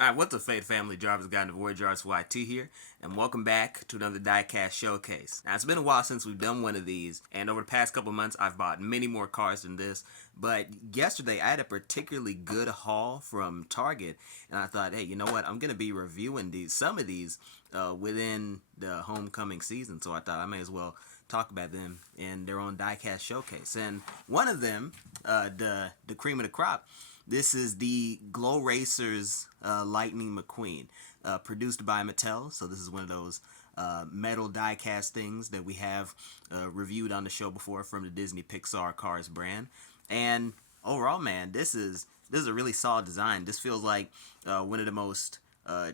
Alright, what's up, Fade Family? Jarvis Guide to Void Jarvis YT here, and welcome back to another Diecast showcase. Now, it's been a while since we've done one of these, and over the past couple months, I've bought many more cars than this. But yesterday, I had a particularly good haul from Target, and I thought, hey, you know what? I'm going to be reviewing some of these within the homecoming season, so I thought I may as well talk about them in their own Diecast showcase. And one of them, the cream of the crop, this is the Glow Racers Lightning McQueen, produced by Mattel. So this is one of those metal die-cast things that we have reviewed on the show before from the Disney Pixar Cars brand. And overall, man, this is a really solid design. This feels like one of the most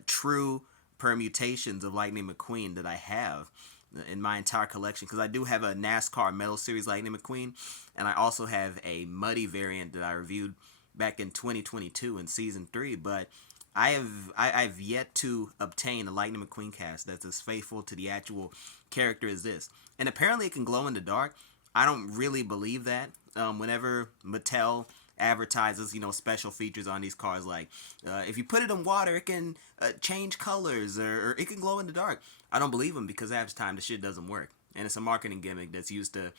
true permutations of Lightning McQueen that I have in my entire collection, because I do have a NASCAR Metal Series Lightning McQueen, and I also have a muddy variant that I reviewed back in 2022 in season 3, but I've yet to obtain a Lightning McQueen cast that's as faithful to the actual character as this. And apparently it can glow in the dark. I don't really believe that. Whenever Mattel advertises, special features on these cars, like if you put it in water, it can change colors, or it can glow in the dark. I don't believe them, because half the time the shit doesn't work, and it's a marketing gimmick that's used to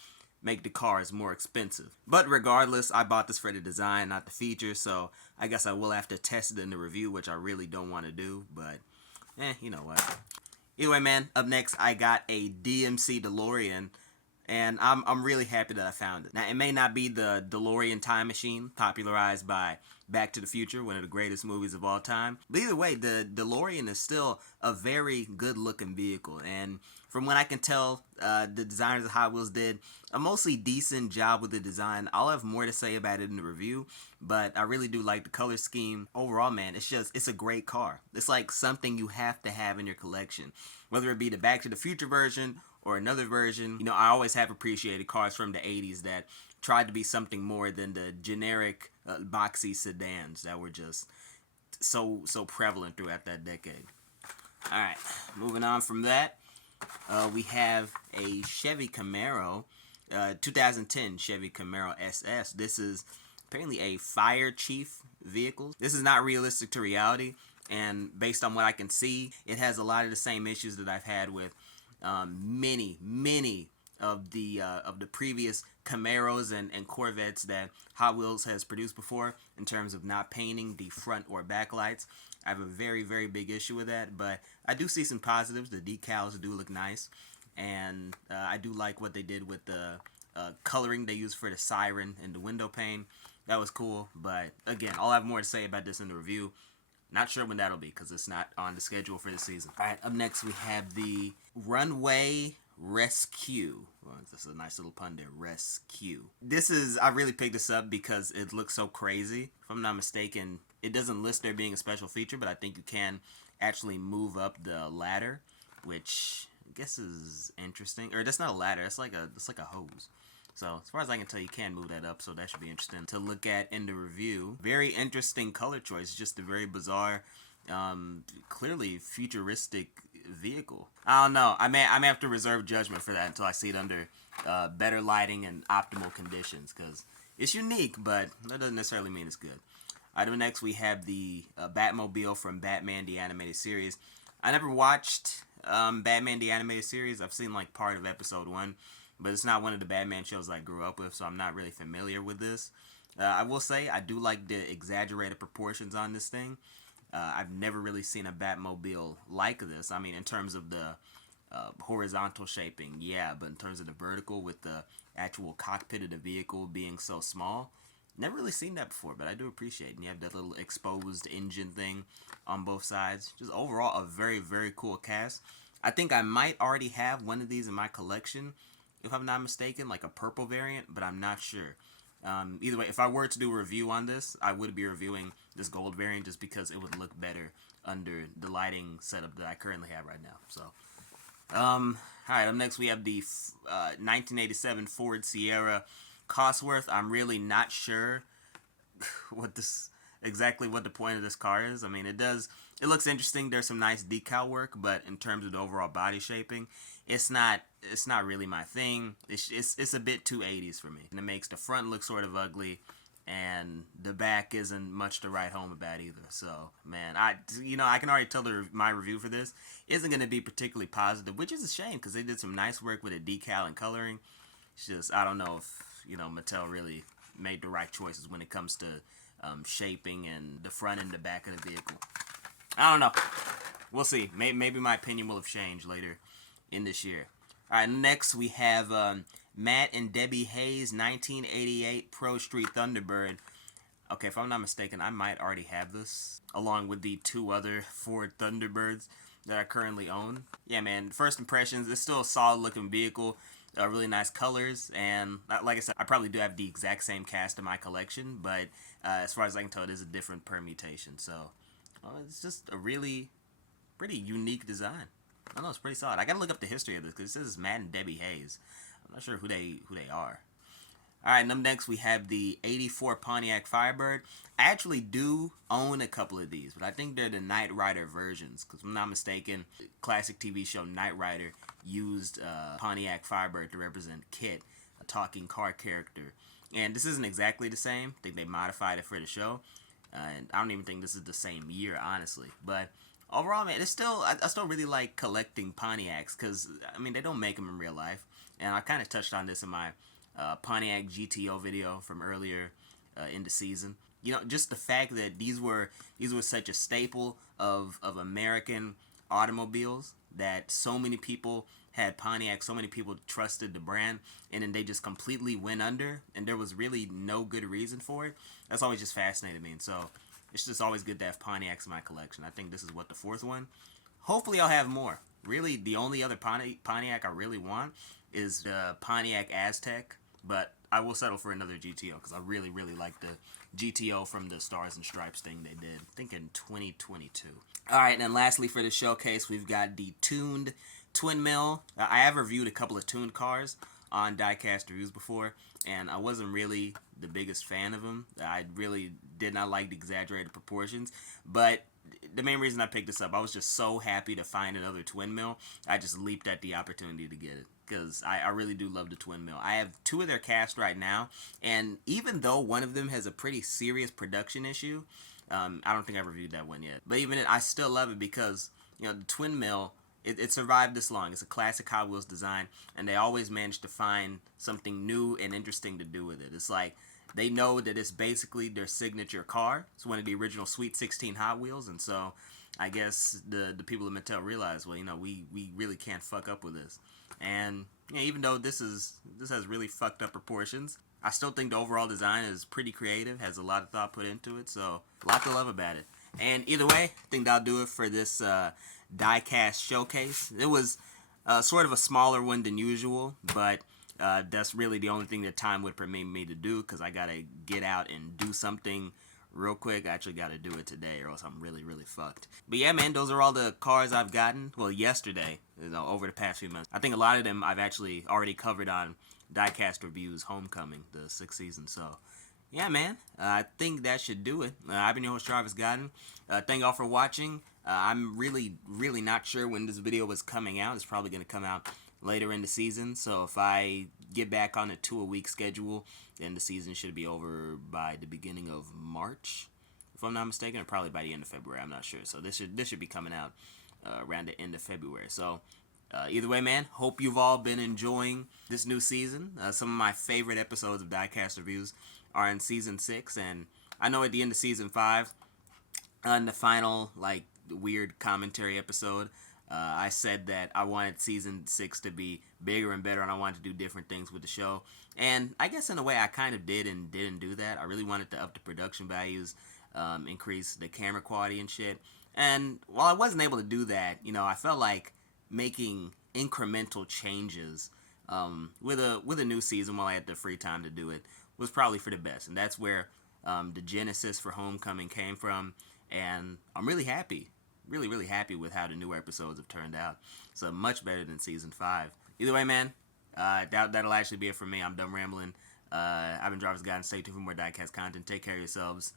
make the cars more expensive. But regardless, I bought this for the design, not the feature, so I guess I will have to test it in the review, which I really don't want to do, but you know what. Anyway, man, up next I got a DMC DeLorean, and I'm really happy that I found it. Now, it may not be the DeLorean time machine popularized by Back to the Future, one of the greatest movies of all time, but either way, the DeLorean is still a very good looking vehicle, and from what I can tell, the designers of Hot Wheels did a mostly decent job with the design. I'll have more to say about it in the review, but I really do like the color scheme. Overall, man, it's a great car. It's like something you have to have in your collection, whether it be the Back to the Future version or another version. I always have appreciated cars from the 80s that tried to be something more than the generic boxy sedans that were just so prevalent throughout that decade. Alright, moving on from that, we have a Chevy Camaro, 2010 Chevy Camaro SS. This is apparently a fire chief vehicle. This is not realistic to reality, and based on what I can see, it has a lot of the same issues that I've had with many of the previous Camaros and Corvettes that Hot Wheels has produced before, in terms of not painting the front or back lights. I have a very big issue with that, but I do see some positives. The decals do look nice, and I do like what they did with the coloring they used for the siren and the window pane. That was cool, but again, I'll have more to say about this in the review. Not sure when that'll be, because it's not on the schedule for the season. Alright, up next we have the Runway Rescue. Well, this is a nice little pun there, Rescue. I really picked this up because it looks so crazy. If I'm not mistaken, it doesn't list there being a special feature, but I think you can actually move up the ladder, which I guess is interesting. Or that's not a ladder, it's like a hose. So as far as I can tell, you can move that up, so that should be interesting to look at in the review. Very interesting color choice, just a very bizarre, clearly futuristic vehicle. I don't know. I may have to reserve judgment for that until I see it under better lighting and optimal conditions, because it's unique, but that doesn't necessarily mean it's good. Item next, we have the Batmobile from Batman the Animated Series. I never watched Batman the Animated Series. I've seen like part of episode 1, but it's not one of the Batman shows I grew up with, so I'm not really familiar with this. I will say I do like the exaggerated proportions on this thing. I've never really seen a Batmobile like this. I mean, in terms of the horizontal shaping, yeah, but in terms of the vertical, with the actual cockpit of the vehicle being so small, never really seen that before, but I do appreciate it. And you have that little exposed engine thing on both sides. Just overall, a very cool cast. I think I might already have one of these in my collection, if I'm not mistaken, like a purple variant, but I'm not sure. Either way, if I were to do a review on this, I would be reviewing this gold variant, just because it would look better under the lighting setup that I currently have right now. So, alright, up next we have the 1987 Ford Sierra Cosworth. I'm really not sure exactly what the point of this car is. I mean, it looks interesting. There's some nice decal work, but in terms of the overall body shaping, it's not really my thing. It's a bit too 80s for me, and it makes the front look sort of ugly. and the back isn't much to write home about either. So, man, I can already tell my review for this isn't going to be particularly positive, which is a shame because they did some nice work with the decal and coloring. It's just, I don't know if, Mattel really made the right choices when it comes to shaping and the front and the back of the vehicle. I don't know. We'll see. Maybe my opinion will have changed later in this year. All right, next we have Matt and Debbie Hayes 1988 Pro Street Thunderbird. Okay, if I'm not mistaken, I might already have this, along with the 2 other Ford Thunderbirds that I currently own. Yeah, man, first impressions, it's still a solid looking vehicle, really nice colors, and like I said, I probably do have the exact same cast in my collection, but as far as I can tell, it is a different permutation, so it's just a really pretty unique design. I don't know, it's pretty solid. I gotta look up the history of this because it says Matt and Debbie Hayes. I'm not sure who they are. All right, up next we have the 84 Pontiac Firebird. I actually do own a couple of these, but I think they're the Knight Rider versions because if I'm not mistaken, the classic TV show Knight Rider used Pontiac Firebird to represent Kit, a talking car character. And this isn't exactly the same. I think they modified it for the show. And I don't even think this is the same year, honestly. But overall, man, it's still I still really like collecting Pontiacs because, I mean, they don't make them in real life. And I kind of touched on this in my Pontiac GTO video from earlier in the season. Just the fact that these were such a staple of American automobiles, that so many people had Pontiac, so many people trusted the brand, and then they just completely went under, and there was really no good reason for it. That's always just fascinated me, and so it's just always good to have Pontiacs in my collection. I think this is what, the 4th one? Hopefully I'll have more. Really, the only other Pontiac I really want is the Pontiac Aztec, but I will settle for another GTO because I really, really like the GTO from the Stars and Stripes thing they did, I think in 2022. All right, and then lastly for the showcase, we've got the tuned twin mill. I have reviewed a couple of tuned cars on Diecast reviews before, and I wasn't really the biggest fan of them. I really did not like the exaggerated proportions, but the main reason I picked this up, I was just so happy to find another twin mill. I just leaped at the opportunity to get it because I really do love the twin mill. I have 2 of their cast right now, and even though one of them has a pretty serious production issue, I don't think I've reviewed that one yet. But even I still love it because the twin mill, it survived this long. It's a classic Hot Wheels design, and they always manage to find something new and interesting to do with it. It's like they know that it's basically their signature car. It's one of the original Sweet 16 Hot Wheels, and so I guess the people at Mattel realize, well, we really can't fuck up with this. And even though this has really fucked up proportions, I still think the overall design is pretty creative, has a lot of thought put into it, so a lot to love about it. And either way, I think that'll do it for this Diecast showcase. It was sort of a smaller one than usual, but that's really the only thing that time would permit me to do because I gotta get out and do something real quick. I actually gotta do it today or else I'm really, really fucked. But yeah, man, those are all the cars I've gotten. Well, yesterday, over the past few months. I think a lot of them I've actually already covered on Diecast Reviews Homecoming, the 6th season. So yeah, man, I think that should do it. I've been your host, Jarvis Godden. Thank y'all for watching. I'm really, really not sure when this video was coming out. It's probably going to come out later in the season. So if I get back on a 2-a-week schedule, then the season should be over by the beginning of March, if I'm not mistaken, or probably by the end of February. I'm not sure. So this should be coming out around the end of February. So either way, man, hope you've all been enjoying this new season. Some of my favorite episodes of Diecast Reviews are in Season 6, and I know at the end of Season 5, on the final, weird commentary episode, I said that I wanted Season 6 to be bigger and better, and I wanted to do different things with the show. And I guess in a way I kind of did and didn't do that. I really wanted to up the production values, increase the camera quality and shit. And while I wasn't able to do that, I felt like making incremental changes with a new season while I had the free time to do it was probably for the best. And that's where the genesis for Homecoming came from. And I'm really happy. Really, really happy with how the newer episodes have turned out. So much better than Season 5. Either way, man, that'll actually be it for me. I'm done rambling. I've been Jarvis God, and stay tuned for more Diecast content. Take care of yourselves.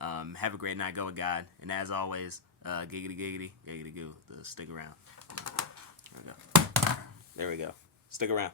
Have a great night. Go with God. And as always, giggity, giggity, giggity, goo. Stick around. There we go. Stick around.